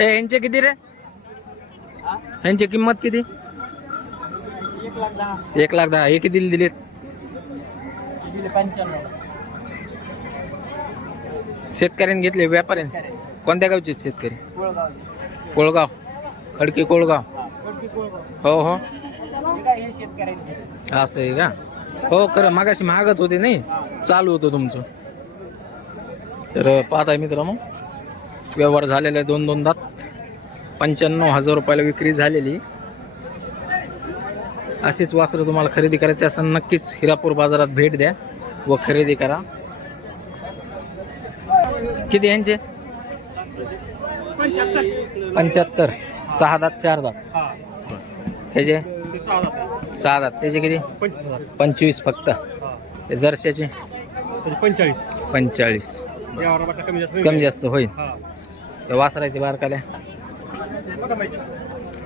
यांचे किती रे? यांची किंमत किती? 1,10,000. हे किती दिलेत? 95. शेतकऱ्यांनी घेतले व्यापाऱ्याने? कोणत्या गावचे शेतकरी? कोळगाव. खडकी कोळगाव. हो हो असं आहे का? हो खरं मागाशी मागत होते नाही, चालू होतं तुमचं. तर पाहताय मित्रांनो, व्यवहार झालेला आहे. 2 दात. 95,000 रुपयाला विक्री झालेली. अशीच वासरं तुम्हाला खरेदी करायची असेल नक्कीच हिरापूर बाजारात भेट द्या व खरेदी करा. किती यांचे? 75. 6 दात 4 दात. ह्याचे 6 दात. त्याचे किती? 25 फक्त. जर्सीचे 45. कमी जास्त होईल. वासराचे बारकाल्या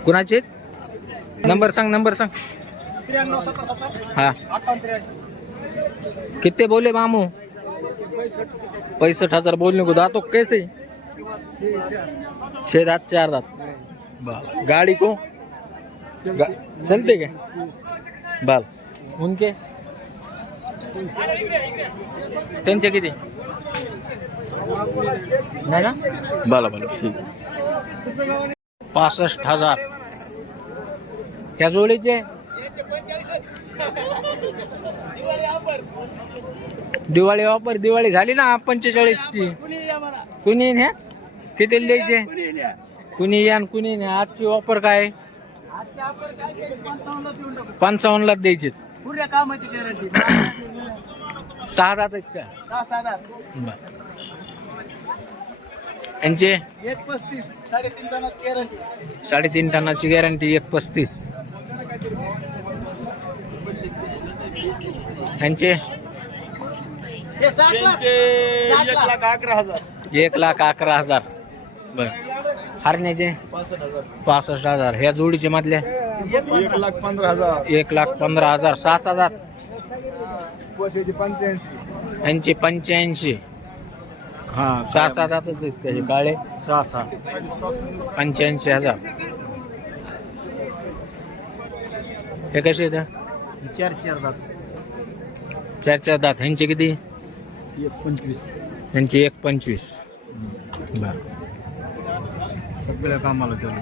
कुणाचे? नंबर सांग. नंबर सांग. हाँ कितने बोले मामू? 65,000 बोलने को. दांतों कैसे? 6 दांत 4 दांत. गाड़ी को चलते क्या बाल उनके? त्यांचे किती? नाही ना? बाला ठीक. 65,000. ह्या जोडीचे दिवाळी ऑफर. दिवाळी झाली ना 45 ची. कुणी न्या किती द्यायचे? कुणी या कुणी न्या. आजची ऑफर काय? 55 ला द्यायचे. 6 दात आहेत का? यांचे 135. 3.5 टनाची गॅरंटी. 3.5 टनाची गॅरंटी. 135. यांचे 1,11,000. बर. हरण्याचे 65,000. ह्या जोडीचे मधल्या 1,15,000. 1,15,000. 6 दात. यांचे 85. हा 6 दातच आहेत त्याचे काळे. 6. 85,000. हे कसे आहेत? 4 दात. 4 दात. ह्यांचे किती? 1.25. ह्यांचे 1.25. बर. सगळ्या कामाला चालू.